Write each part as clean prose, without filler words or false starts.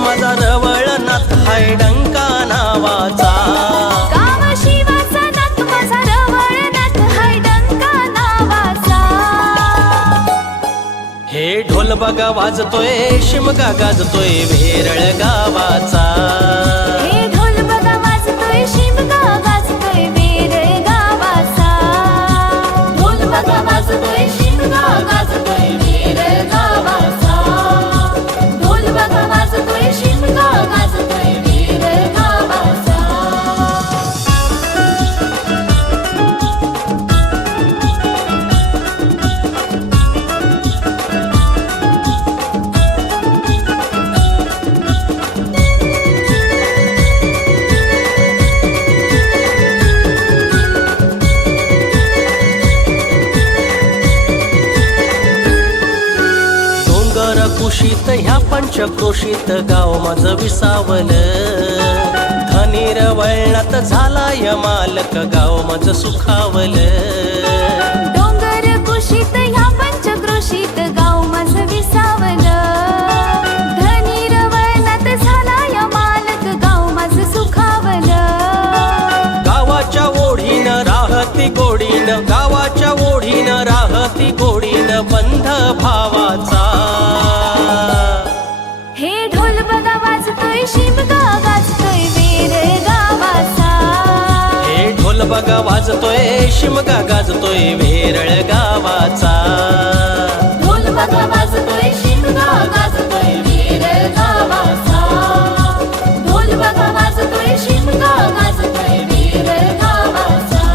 माझा रवळनाथ हाय डंका नावाचा। गाव शिवाचा नाथ माझा रवळनाथ हाय डंका नावाचा। हे ढोल बघा वाजतोय शिमगा गाजतोय वेरळ गावाचा। हे ढोल बघा वाजतोय शिमगा गाजतोय वेरळ गावाचा। ढोल बघा वाजतोय शिमगा गाजतोय वेरळ गावाचा। ढोल बघा वाजतोय शिमगा गाजतोय वेरळ गावाचा। कुशीत ह्या पंचक्रोशीत गाव माझं विसावलं। धनी रवळनाथ झालाय मालक गाव माझं सुखावलं। डोंगर कुशीत ह्या पंचक्रोशीत गाव माझं विसावलं। धनी रवळनाथ झालाय मालक गाव माझं सुखावलं। गावाच्या ओढीनं राहती गोडीनं, गावाच्या ओढीनं राहती गोडीनं बंध भावाचा। हे ढोल बघा वाजतोय शिमगा गाजतोय वेरळ गावाचा। हे ढोल बघा वाजतोय शिमगा गाजतोय वेरळ गावाचा। ढोल बघा वाजतोय शिमगा गाजतोय वेरळ गावाचा। ढोल बघा वाजतोय शिमगा गाजतोय वेरळ गावाचा।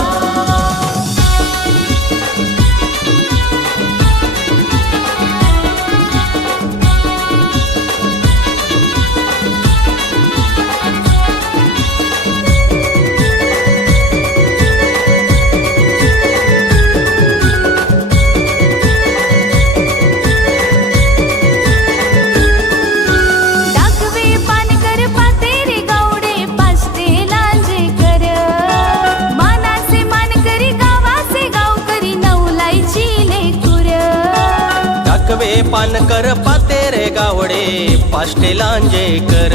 पानकर पातेरे गावडे पाष्टे लांजेकर।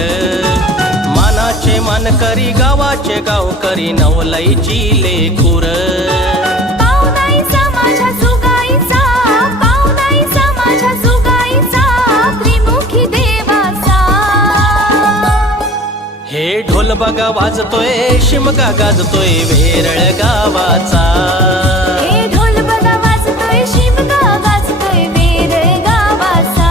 मानाचे मानकरी गावाचे गावकरी नवलाईची लेकूर। पावनाईचा माझ्या सुगाईचा, पावनाईचा माझ्या सुगाईचा त्रिमुखी देवाचा। हे ढोल बघा वाजतोय शिमगा गाजतोय वेरळ गावाचा। हे ढोल बघा वाजतोय शिमगा गाजतोय वेरळ गावाचा।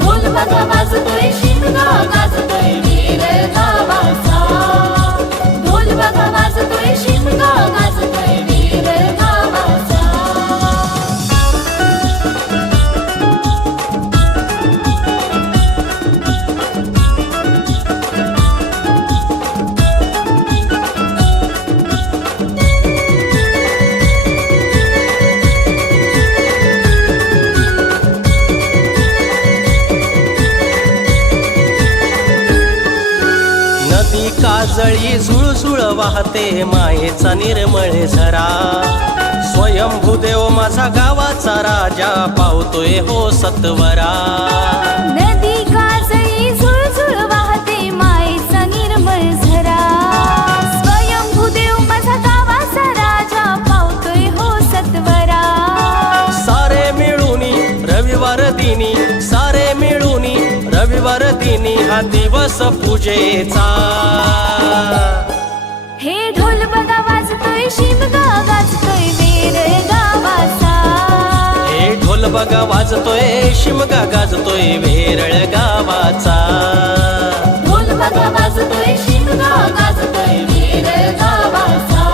ढोल बघा वाजतोय शिमगा गाजतोय वेरळ गावाचा। ढोल बघा वाजतोय शिमगा गाजतोय वेरळ गावाचा। काजळी झुळझुळ वाहते मायेचा निर्मळ झरा। स्वयंभूदेव माझा गावाचा राजा पावतोय हो सत्वरा। नदी काजळी झुळझुळ वाहते मायेचा निर्मळ झरा। स्वयंभूदेव माझा गावाचा राजा पावतोय हो सत्वरा। सारे मिळूनी रविवार दिनी, सारे मिळूनी रविवार दिनी हा दिवस पूजेचा। हे ढोल बघा वाजतोय शिमगा गाजतोय वेरळ गावाचा। हे ढोल बघा वाजतोय शिमगा गाजतोय वेरळ गावाचा। ढोल बघा वाजतोय शिमगा गाजतोय वेरळ गावाचा।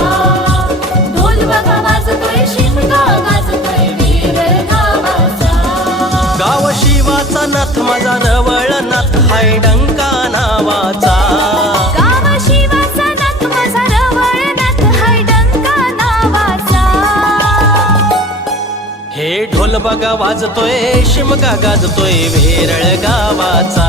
ढोल बघा वाजतोय शिमगा गाजतोय वेरळ गावाचा। गाव शिवाचा नाथ माझा रवळनाथ हाय डंका नावाचा। गाव शिवाचा नाथ माझा रवळनाथ हाय डंका नावाचा। हे ढोल बघा वाजतोय शिमगा गाजतोय वेरळ गावाचा।